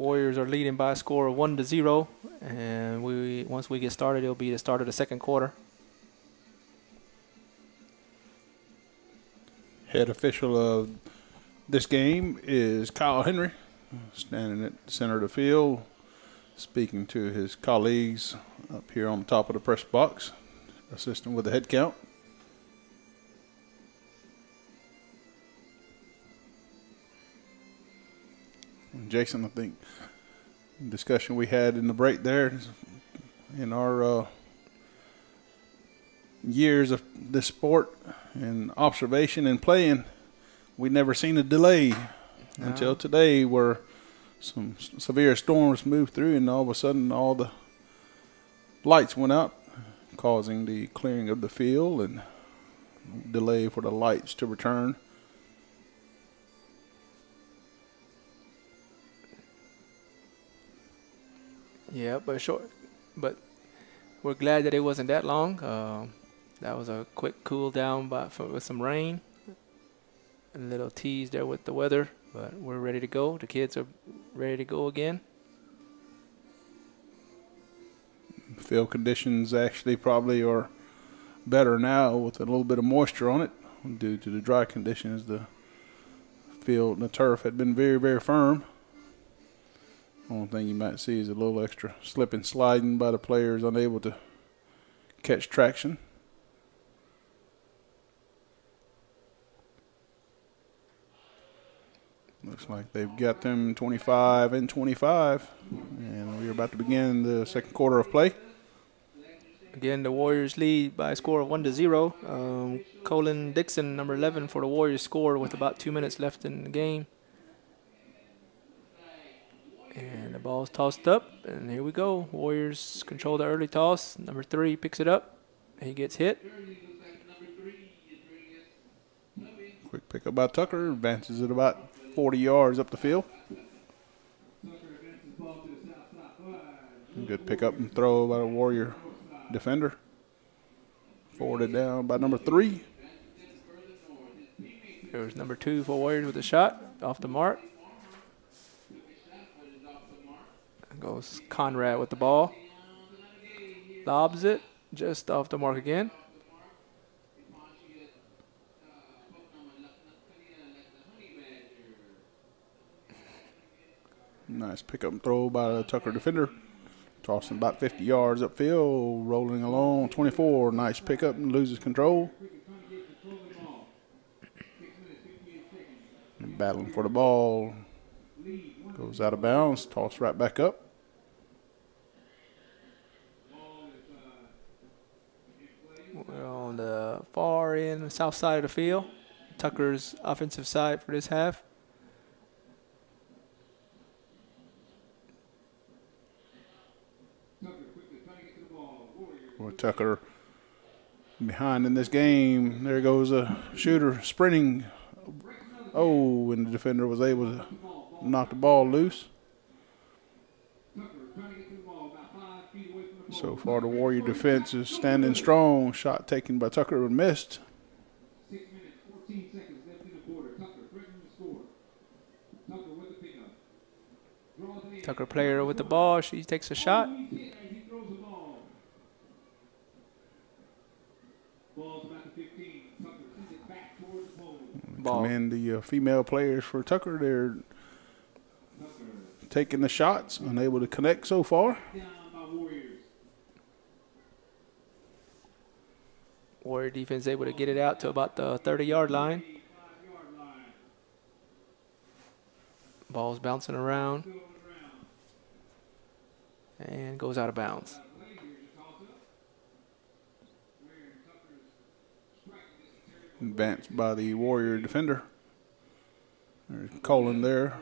Warriors are leading by a score of 1-0, and once we get started, it'll be the start of the second quarter. Head official of this game is Kyle Henry, standing at the center of the field, speaking to his colleagues up here on the top of the press box, assisting with the head count. And Jason, I think the discussion we had in the break there, in our years of this sport and observation and playing, we never seen a delay until today, where some severe storms moved through and all of a sudden all the lights went out, causing the clearing of the field and delay for the lights to return. Yeah, but we're glad that it wasn't that long. That was a quick cool down with some rain. A little tease there with the weather, but we're ready to go. The kids are ready to go again. Field conditions actually probably are better now with a little bit of moisture on it due to the dry conditions. The field and the turf had been very, very firm. Only thing you might see is a little extra slip and sliding by the players unable to catch traction. Looks like they've got them 25 and 25, and we're about to begin the second quarter of play. Again, the Warriors lead by a score of 1-0. Colin Dixon, number 11 for the Warriors, scored with about 2 minutes left in the game. And the ball's tossed up, and here we go. Warriors control the early toss. Number 3 picks it up. He gets hit. Quick pickup by Tucker, advances it about 40 yards up the field. Good pickup and throw by the Warrior defender. Forwarded down by number 3. There's number 2 for Warriors with a shot off the mark. Goes Conrad with the ball. Lobs it just off the mark again. Nice pickup and throw by the Tucker defender. Tossing about 50 yards upfield, rolling along 24. Nice pickup and loses control. And battling for the ball. Goes out of bounds, tossed right back up. We're on the far end, south side of the field. Tucker's offensive side for this half. Boy, Tucker behind in this game. There goes a shooter sprinting. Oh, and the defender was able to knock the ball loose. So far, the Warrior defense is standing strong. Shot taken by Tucker and missed. Tucker player with the ball. She takes a shot. Commend the female players for Tucker. They're taking the shots, unable to connect so far. Warrior defense able to get it out to about the 30-yard line. Ball's bouncing around and goes out of bounds. Advanced by the Warrior defender. There's Colin there.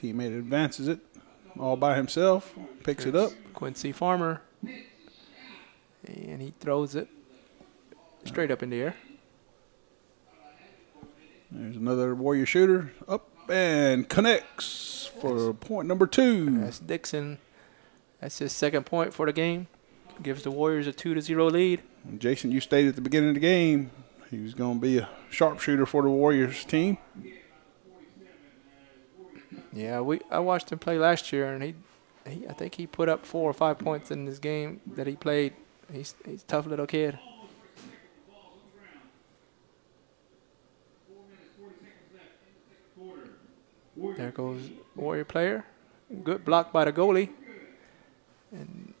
Teammate advances it all by himself, picks it up. Quincy Farmer. And he throws it straight up in the air. There's another Warrior shooter. Up and connects for point number 2. That's Dixon. That's his second point for the game. Gives the Warriors a 2-0 lead. Jason, you stated at the beginning of the game he was going to be a sharpshooter for the Warriors team. Yeah, I watched him play last year, and I think he put up 4 or 5 points in this game that he played. He's a tough little kid. There goes Warrior player. Good block by the goalie. And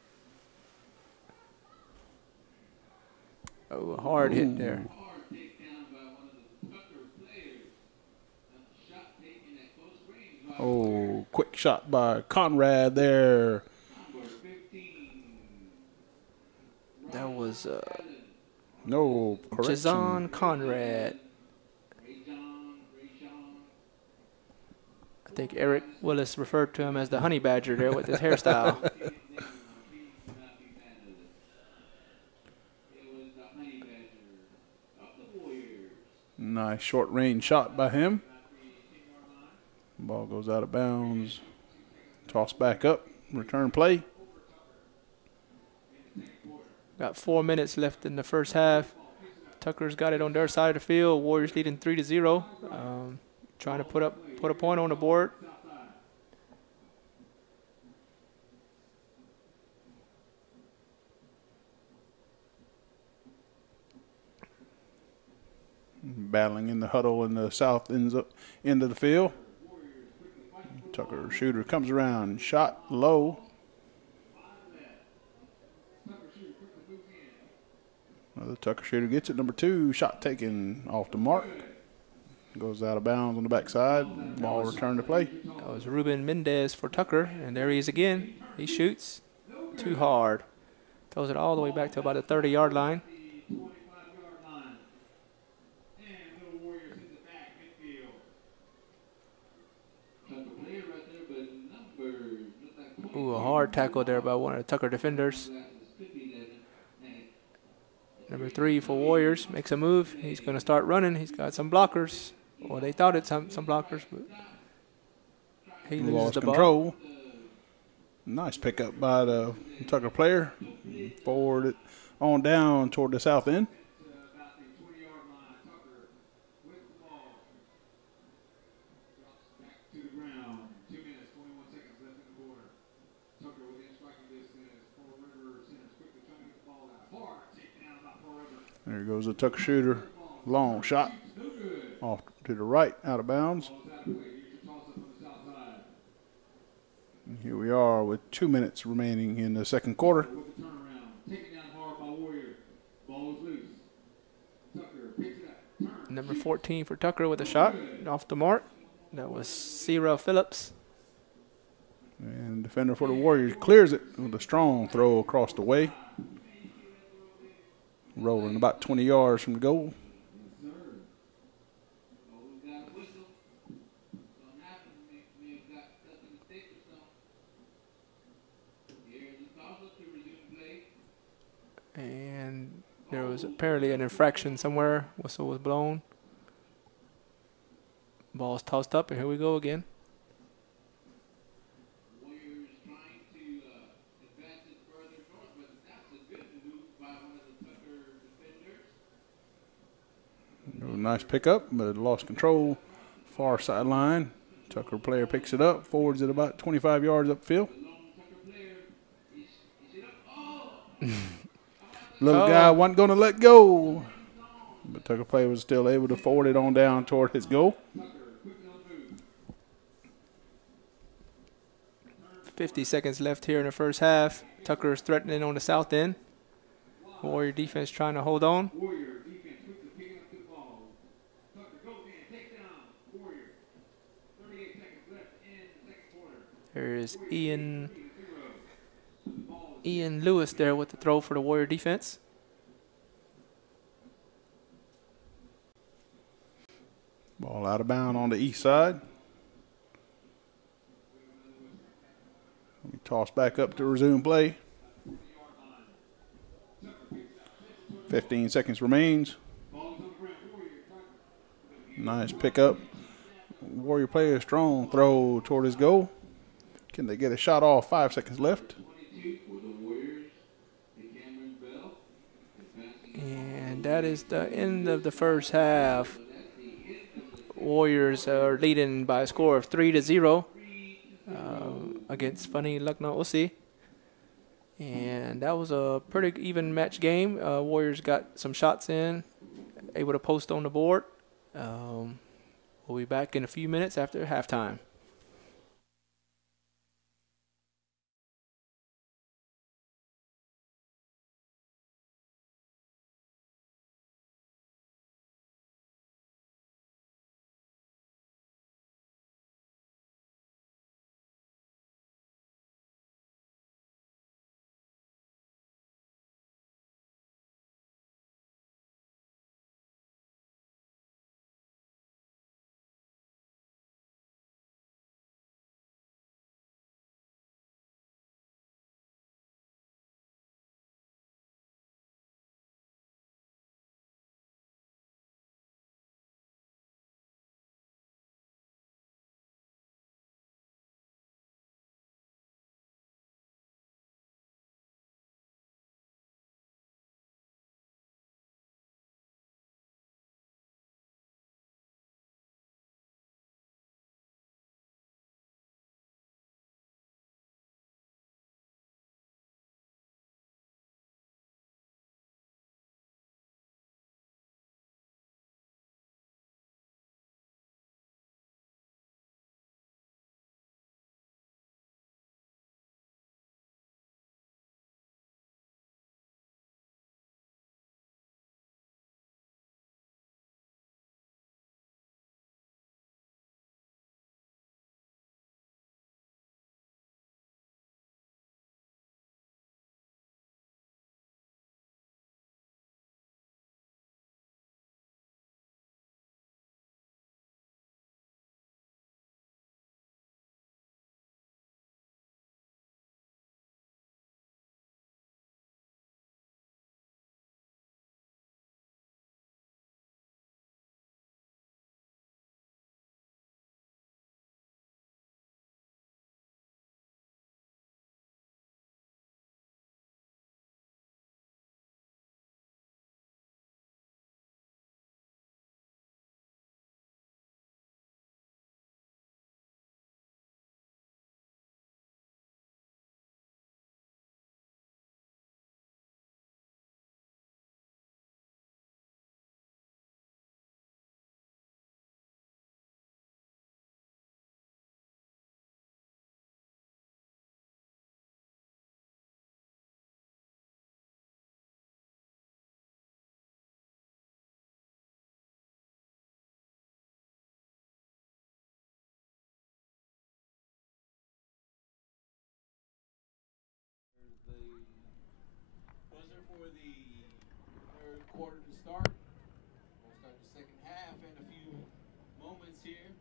a hard hit there. Oh, quick shot by Conrad there. That was No correction. Jason Conrad. I think Eric Willis referred to him as the honey badger there with his hairstyle. Nice short range shot by him. Ball goes out of bounds. Toss back up. Return play. Got 4 minutes left in the first half. Tucker's got it on their side of the field. Warriors leading 3-0. Trying to put a point on the board. Battling in the huddle in the south end of the field. Tucker shooter comes around. Shot low. The Tucker shooter gets it. Number 2. Shot taken off the mark. Goes out of bounds on the backside. Ball returned to play. That was Ruben Mendez for Tucker. And there he is again. He shoots. Too hard. Throws it all the way back to about the 30-yard line. Ooh, a hard tackle there by one of the Tucker defenders. Number 3 for Warriors makes a move. He's going to start running. He's got some blockers. Well, they thought it's some blockers, but he loses the control. ball. Nice pickup by the Tucker player. Forward it on down toward the south end. There goes the Tucker shooter. Long shot. Off to the right, out of bounds. And here we are with 2 minutes remaining in the second quarter. Number 14 for Tucker with a shot off the mark. That was Sierra Phillips. And defender for the Warriors clears it with a strong throw across the way. Rolling about 20 yards from the goal. And there was apparently an infraction somewhere. Whistle was blown. Ball's tossed up, and here we go again. Nice pickup, but lost control. Far sideline. Tucker player picks it up, forwards it about 25 yards upfield. Little guy wasn't going to let go, but Tucker player was still able to forward it on down toward his goal. 50 seconds left here in the first half. Tucker is threatening on the south end. Warrior defense trying to hold on. There is Ian Lewis there with the throw for the Warrior defense. Ball out of bounds on the east side. We toss back up to resume play. 15 seconds remains. Nice pickup. Warrior player strong throw toward his goal. Can they get a shot off? 5 seconds left. And that is the end of the first half. Warriors are leading by a score of 3-0. against Funny Lakna Usi. And that was a pretty even match game. Warriors got some shots in, able to post on the board. We'll be back in a few minutes after halftime. Buzzer for the third quarter to start. We'll start the second half in a few moments here.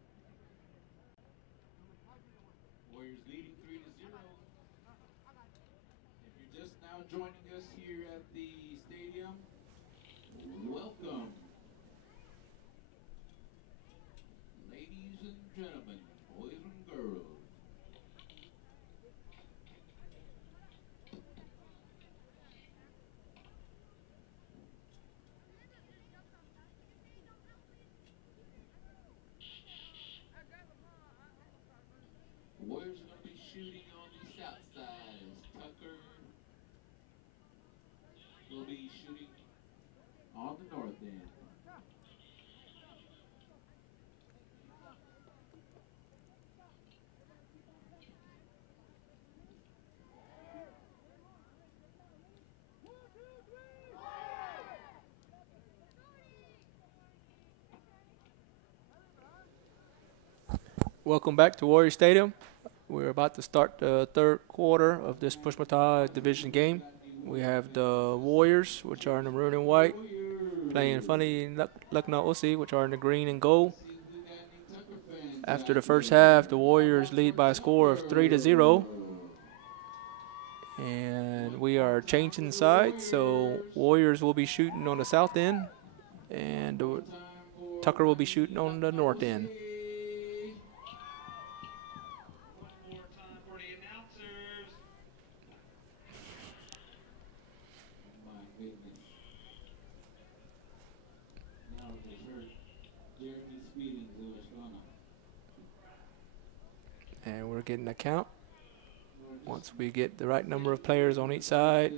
Warriors leading 3-0. If you're just now joining us here at the stadium, welcome. Ladies and gentlemen, boys and girls. Warriors are going to be shooting on the south side. Tucker will be shooting on the north end. Welcome back to Warrior Stadium. We're about to start the third quarter of this Pushmataha division game. We have the Warriors, which are in the maroon and white, playing Funny Lakna Usi, which are in the green and gold. After the first half, the Warriors lead by a score of 3-0. And we are changing sides, so Warriors will be shooting on the south end, and Tucker will be shooting on the north end. And we're getting a count. Once we get the right number of players on each side,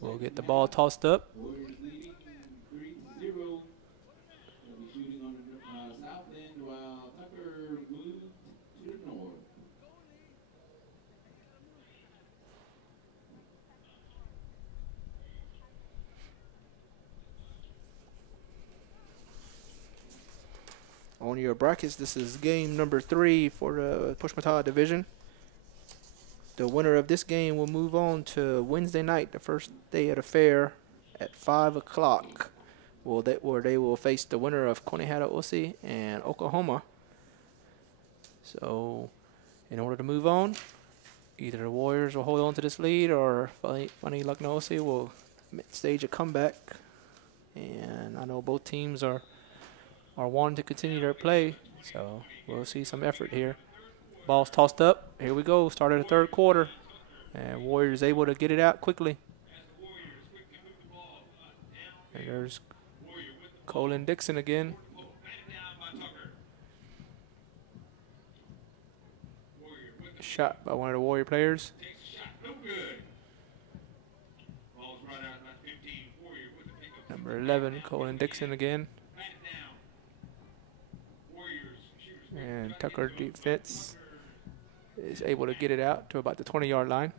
we'll get the ball tossed up. Warriors leading 3-0. They'll be shooting on the south end while Tucker moved to the north. On your brackets, this is game number 3 for the Pushmataha division. The winner of this game will move on to Wednesday night, the first day of the fair, at 5 o'clock, where they will face the winner of Conehara Osi and Oklahoma. So, in order to move on, either the Warriors will hold on to this lead, or Funny Lakna Osi will stage a comeback. And I know both teams are wanting to continue their play, so we'll see some effort here. Ball's tossed up. Here we go. Start of the third quarter. And Warriors able to get it out quickly. And there's Colin Dixon again. Shot by one of the Warrior players. Number 11, Colin Dixon again. And Tucker defense is able to get it out to about the 20-yard line.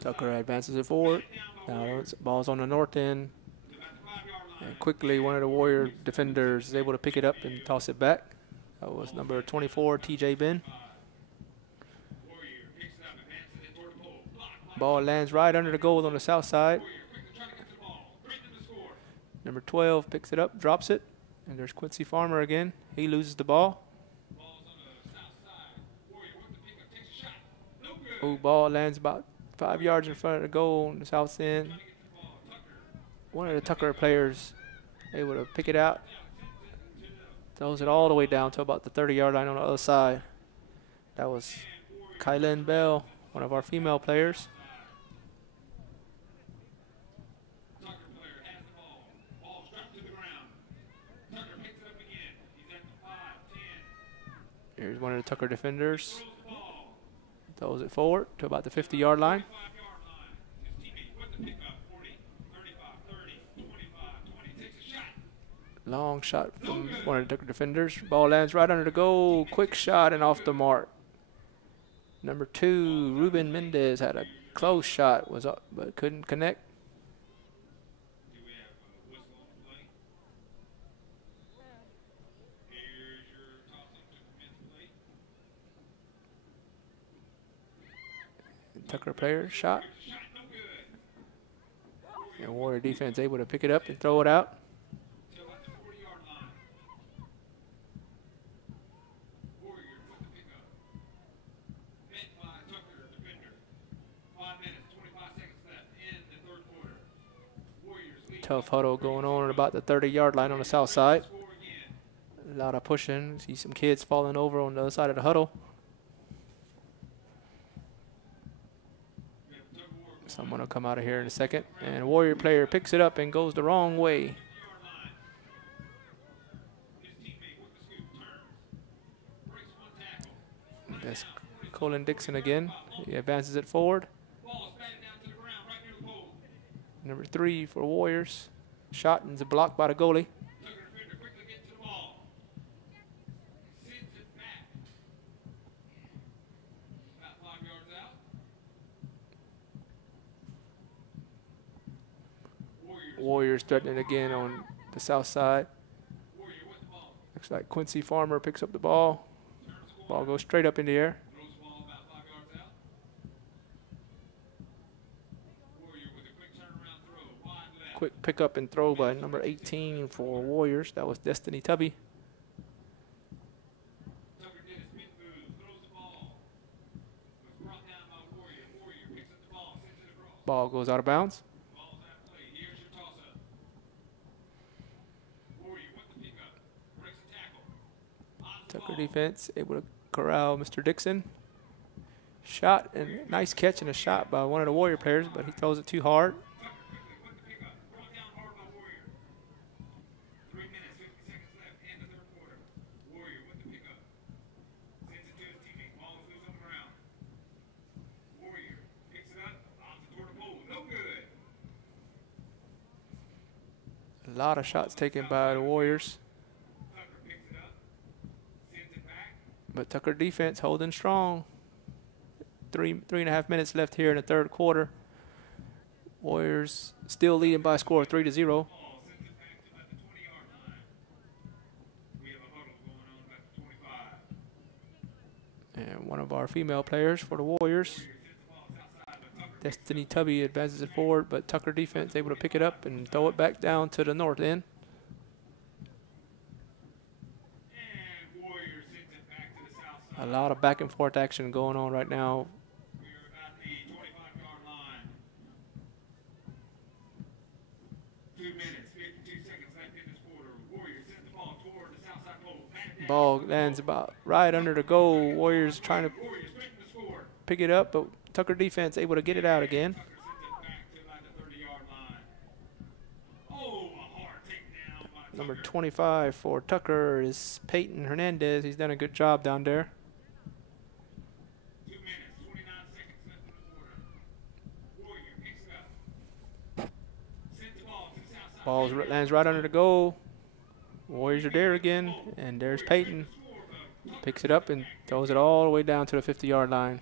Tucker advances it forward. Now the ball's on the north end. And quickly one of the Warrior defenders is able to pick it up and toss it back. That was number 24, TJ Ben. Ball lands right under the goal on the south side. Number 12 picks it up, drops it. And there's Quincy Farmer again. He loses the ball. Oh, ball lands about 5 yards in front of the goal on the south end. One of the Tucker players able to pick it out. Throws it all the way down to about the 30-yard line on the other side. That was Kylen Bell, one of our female players. Here's one of the Tucker defenders. Throws it forward to about the 50-yard line. Long shot from one of the Tucker defenders. Ball lands right under the goal. Quick shot and off the mark. Number 2, Ruben Mendez had a close shot, was up but couldn't connect. Tucker player shot. And Warrior defense able to pick it up and throw it out. Tough huddle going on at about the 30-yard line on the south side. A lot of pushing. See some kids falling over on the other side of the huddle. Someone will come out of here in a second. And Warrior player picks it up and goes the wrong way. That's Colin Dixon again. He advances it forward. Number 3 for Warriors. Shot and is blocked by the goalie. Warriors threatening again on the south side. Looks like Quincy Farmer picks up the ball. Ball goes straight up in the air. Quick pick up and throw by number 18 for Warriors. That was Destiny Tubby. Ball goes out of bounds. Tucker defense able to corral Mr. Dixon. Shot and nice catch and a shot by one of the Warrior players, but he throws it too hard. lot of shots taken by the Warriors. But Tucker defense holding strong. 3.5 minutes left here in the third quarter. Warriors still leading by a score of 3-0. And one of our female players for the Warriors, Destiny Tubby, advances it forward, but Tucker defense able to pick it up and throw it back down to the north end. A lot of back and forth action going on right now. Ball lands about right under the goal. Warriors trying to pick it up, but Tucker defense able to get it out again. Number 25 for Tucker is Peyton Hernandez. He's done a good job down there. Ball lands right under the goal. Warriors are there again, and there's Peyton. Picks it up and throws it all the way down to the 50-yard line.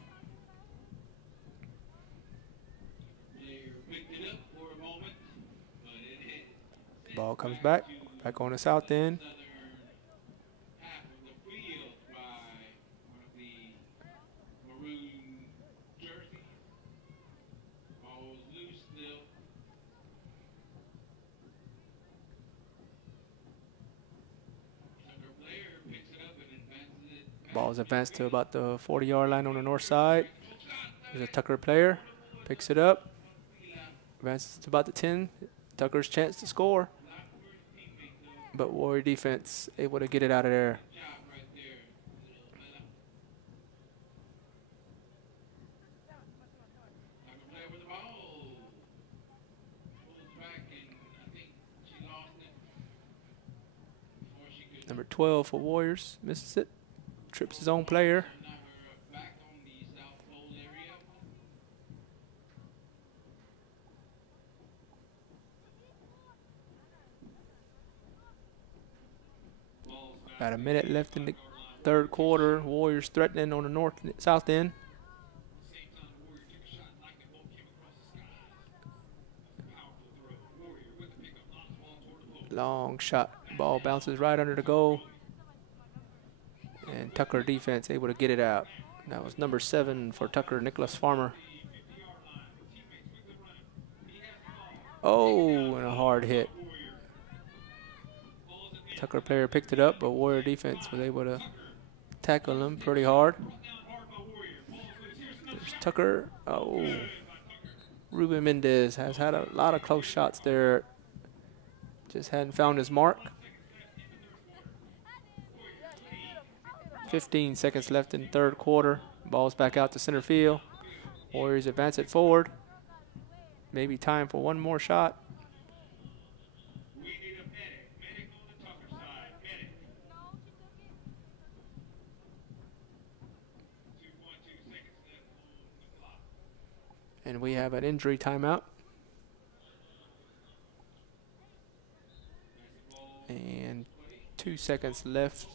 Ball comes back on the south end. Ball's advanced to about the 40-yard line on the north side. There's a Tucker player, picks it up, advances to about the 10. Tucker's chance to score, but Warrior defense able to get it out of there. Number 12 for Warriors, misses it. Trips his own player. Got a minute left in the third quarter. Warriors threatening on the south end. Long shot. Ball bounces right under the goal. And Tucker defense able to get it out. That was number 7 for Tucker, Nicholas Farmer. Oh, and a hard hit. Tucker player picked it up, but Warrior defense was able to tackle him pretty hard. There's Tucker. Oh, Ruben Mendez has had a lot of close shots there. Just hadn't found his mark. 15 seconds left in the third quarter. Ball's back out to center field. Warriors advance it forward. Maybe time for one more shot. And we have an injury timeout. And 2 seconds left.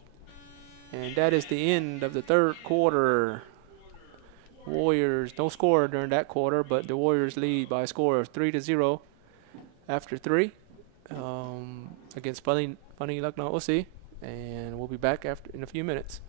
And that is the end of the third quarter. Warriors, no score during that quarter, but the Warriors lead by a score of 3-0 after 3 against Funny Lakna OC. And we'll be back in a few minutes.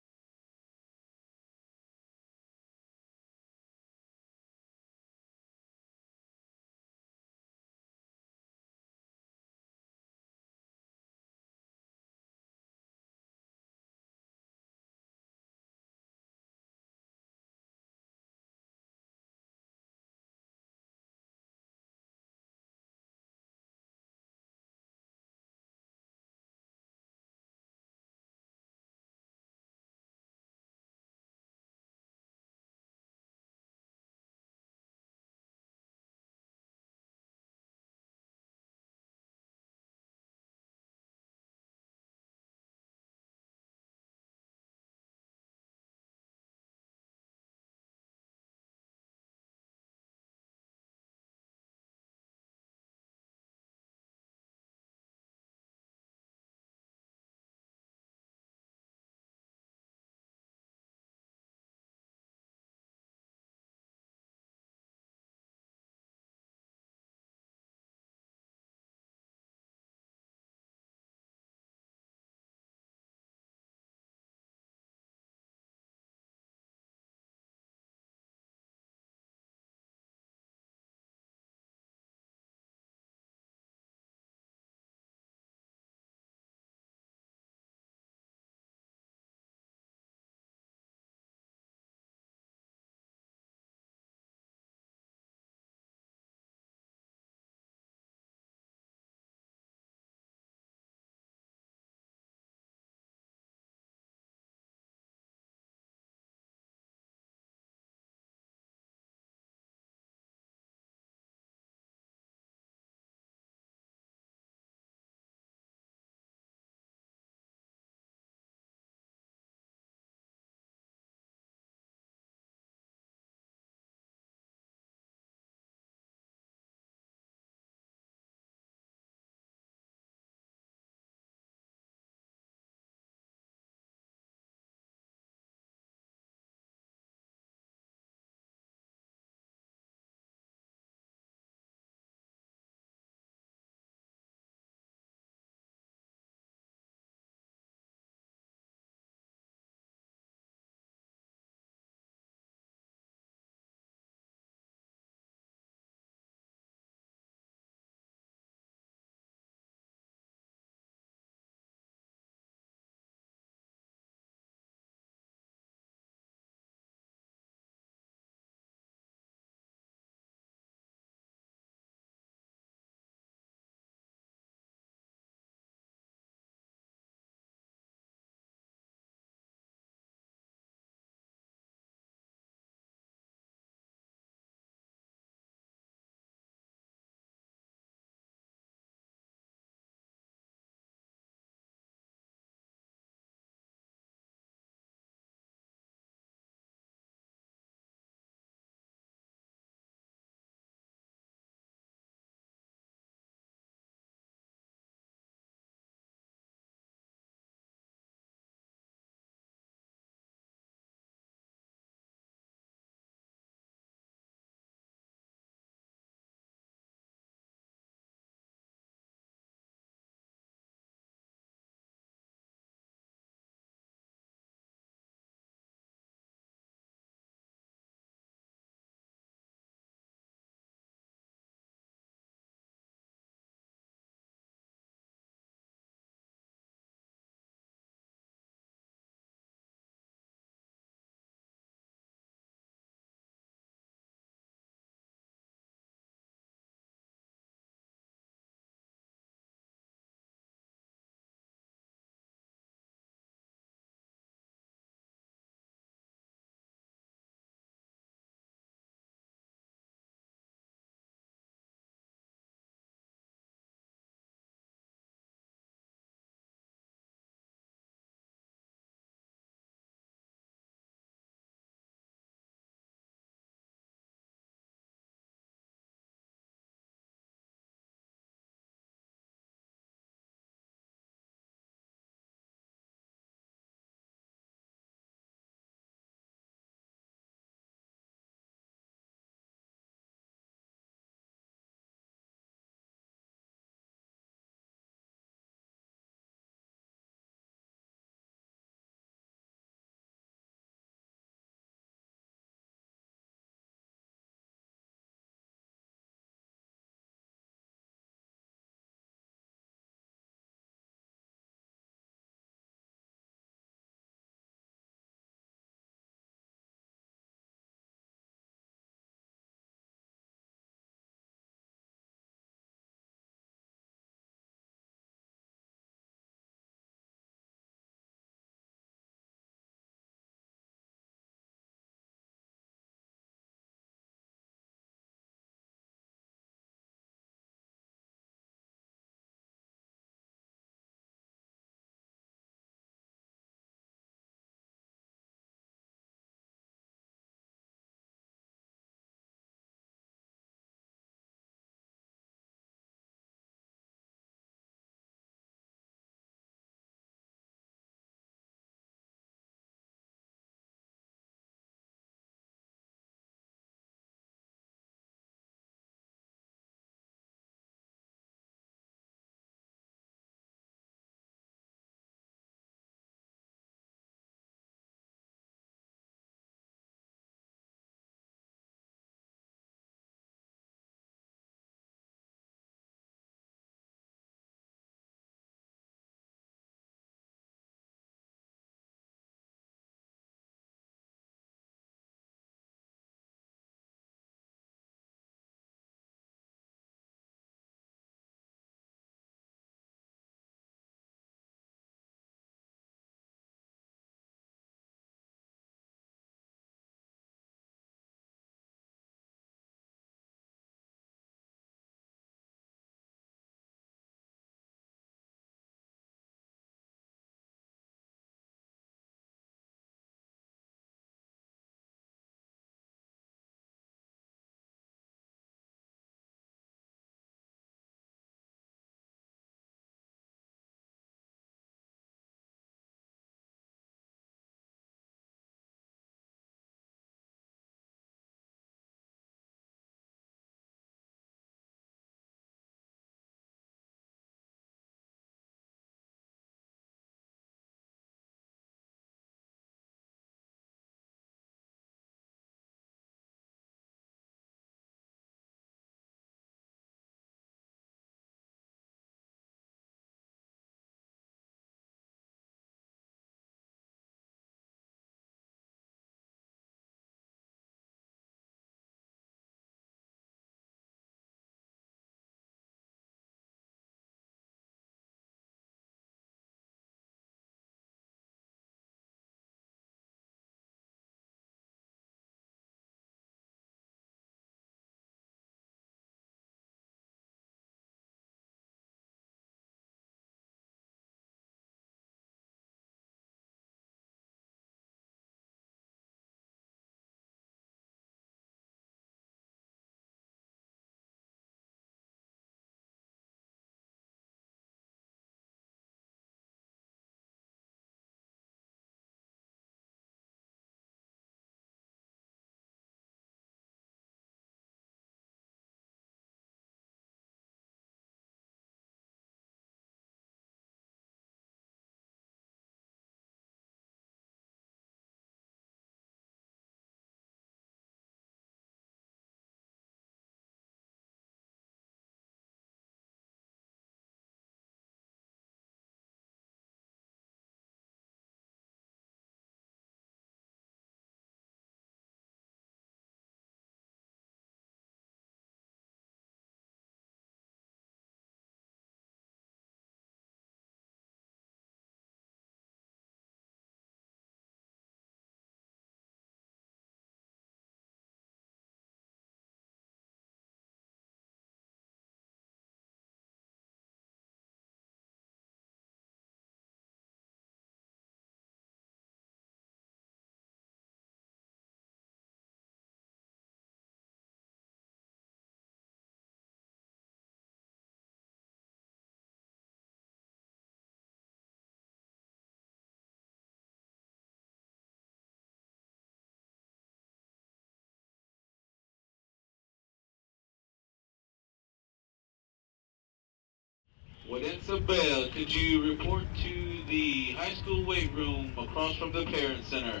Wadensa Bell, could you report to the high school weight room across from the Parent Center?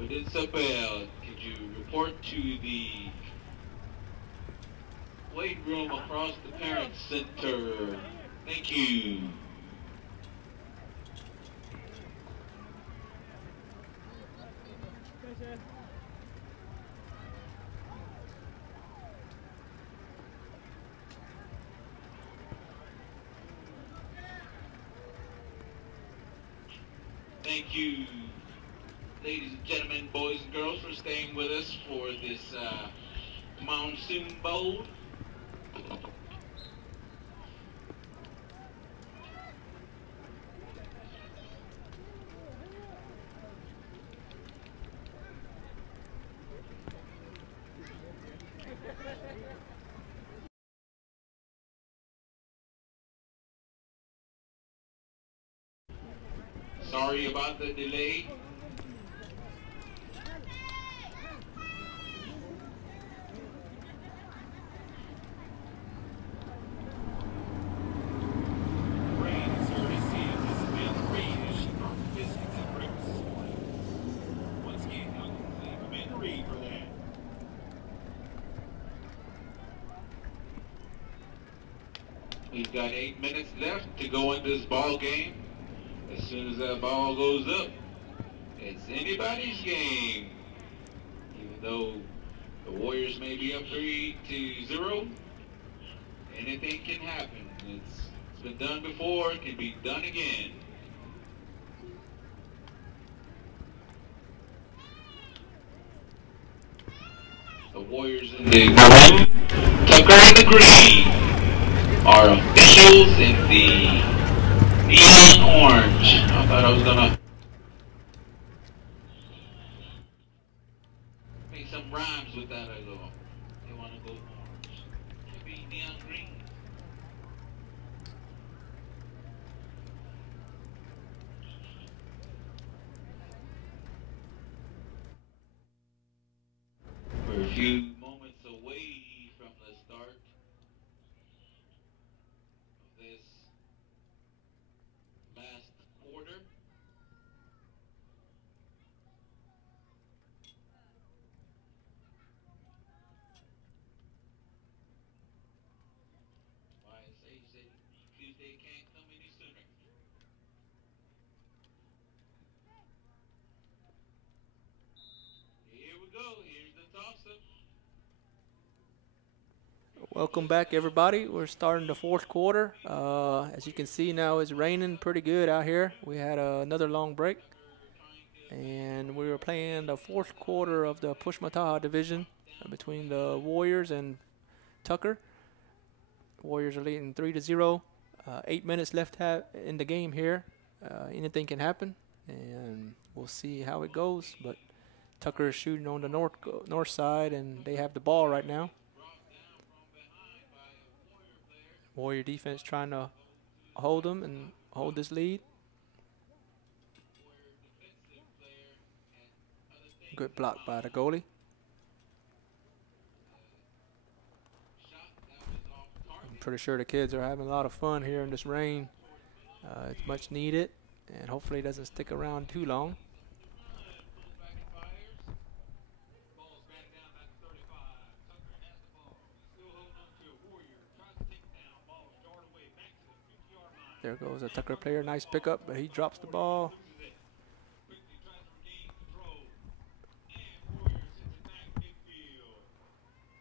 Wadensa Bell, could you report to the weight room across the Parent Center? Thank you. Thank you, ladies and gentlemen, boys and girls, for staying with us for this Monsoon Bowl. Sorry about the delay. We've got 8 minutes left to go in this ball game. As soon as that ball goes up, it's anybody's game. Even though the Warriors may be up 3-0, anything can happen. It's been done before, it can be done again. The Warriors in the blue, Tucker in the green. Our officials in the neon orange. I thought I was gonna make some rhymes with that. I go, they wanna go orange. Should be neon green. We're a few moments away from the start of this last quarter. YSA said Tuesday can't come any sooner. Here we go. Here's the toss-up. Welcome back, everybody. We're starting the fourth quarter. As you can see now, it's raining pretty good out here. We had another long break, and we were playing the fourth quarter of the Pushmataha division between the Warriors and Tucker. Warriors are leading 3-0. 8 minutes left in the game here. Anything can happen, and we'll see how it goes. But Tucker is shooting on the north side, and they have the ball right now. Warrior defense trying to hold them and hold this lead. Good block by the goalie. I'm pretty sure the kids are having a lot of fun here in this rain. It's much needed, and hopefully it doesn't stick around too long. There goes a Tucker player. Nice pickup, but he drops the ball.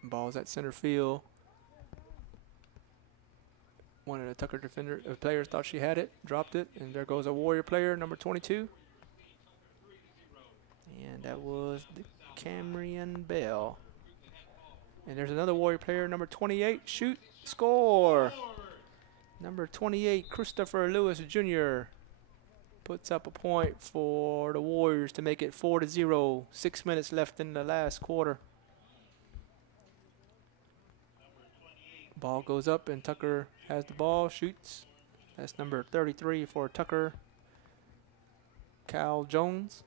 Ball's at center field. One of the Tucker players thought she had it, dropped it, and there goes a Warrior player, number 22. And that was the Camryn Bell. And there's another Warrior player, number 28. Shoot, score! Number 28, Christopher Lewis Jr. puts up a point for the Warriors to make it 4-0. 6 minutes left in the last quarter. Ball goes up and Tucker has the ball, shoots. That's number 33 for Tucker, Cal Jones.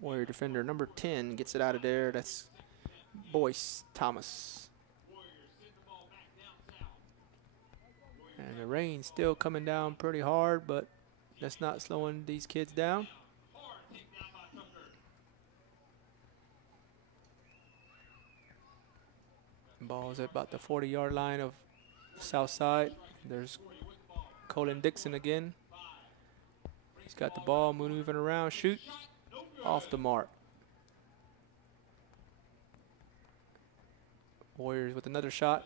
Warrior defender number 10 gets it out of there. That's Boyce Thomas. And the rain's still coming down pretty hard, but that's not slowing these kids down. Ball's at about the 40-yard line of south side. There's Colin Dixon again. He's got the ball moving around, shoot, off the mark. Warriors with another shot,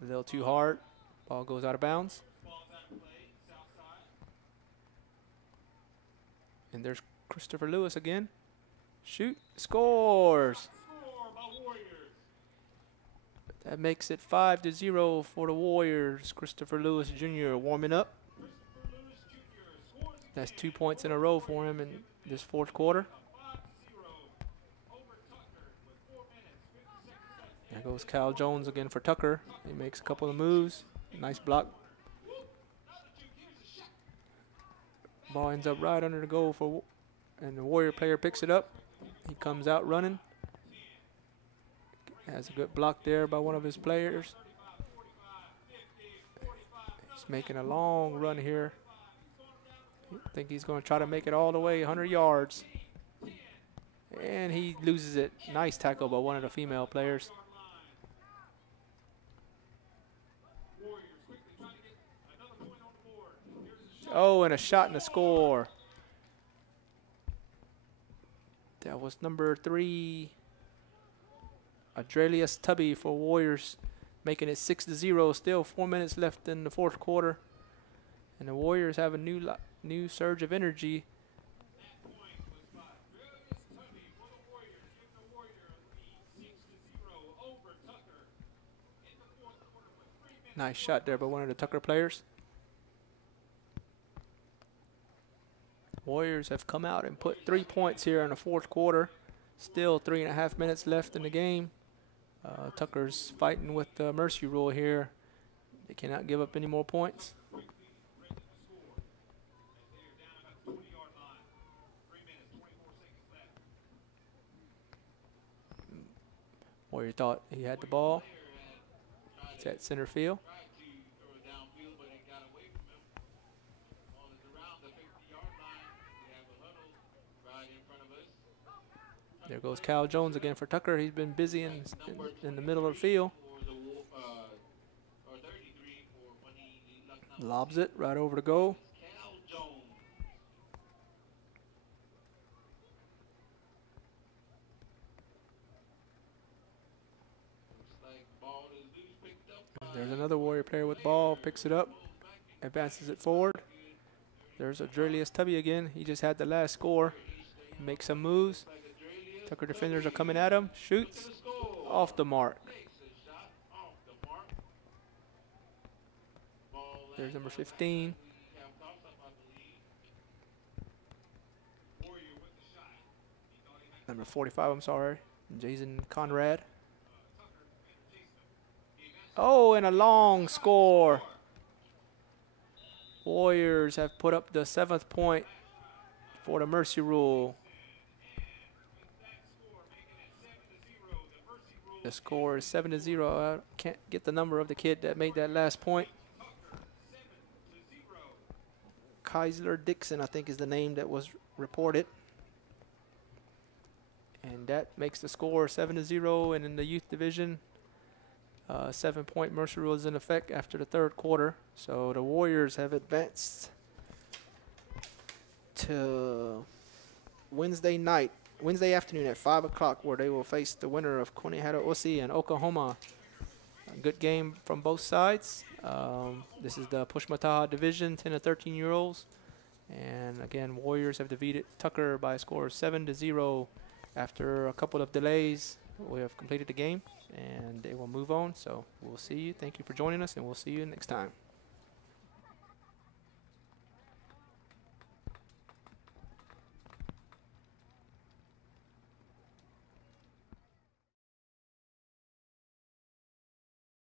a little too hard. Ball goes out of bounds. And there's Christopher Lewis again. Shoot, scores. That makes it 5-0 for the Warriors. Christopher Lewis Jr. warming up. That's 2 points in a row for him in this fourth quarter. There goes Cal Jones again for Tucker. He makes a couple of moves. Nice block. Ball ends up right under the goal and the Warrior player picks it up. He comes out running. Has a good block there by one of his players. He's making a long run here. I think he's going to try to make it all the way 100 yards. And he loses it. Nice tackle by one of the female players. Oh, and a shot and a score. That was number 3. Adrelius Tubby for Warriors, making it 6-0. Still 4 minutes left in the fourth quarter, and the Warriors have a new surge of energy. Nice shot there by one of the Tucker players. Warriors have come out and put 3 points here in the fourth quarter. Still 3.5 minutes left in the game. Tucker's fighting with the mercy rule here. They cannot give up any more points. Warrior thought he had the ball. It's at center field. There goes Cal Jones again for Tucker. He's been busy in the middle of the field. Lobs it right over the goal. There's another Warrior player with ball, picks it up, advances it forward. There's Adrelius Tubby again. He just had the last score. He makes some moves. Tucker defenders are coming at him. Shoots off the mark. There's number 15. Number 45, I'm sorry. Jason Conrad. Oh, and a long score. Warriors have put up the 7th point for the mercy rule. The score is 7-0. I can't get the number of the kid that made that last point. Keisler Dixon, I think, is the name that was reported. And that makes the score 7-0. And in the youth division, 7-point mercy rule is in effect after the third quarter. So the Warriors have advanced to Wednesday afternoon at 5 o'clock, where they will face the winner of Conehara-Osi and Oklahoma. A good game from both sides. This is the Pushmataha division, 10 to 13-year-olds. And again, Warriors have defeated Tucker by a score of 7-0. After a couple of delays, we have completed the game, and they will move on. So we'll see you. Thank you for joining us, and we'll see you next time.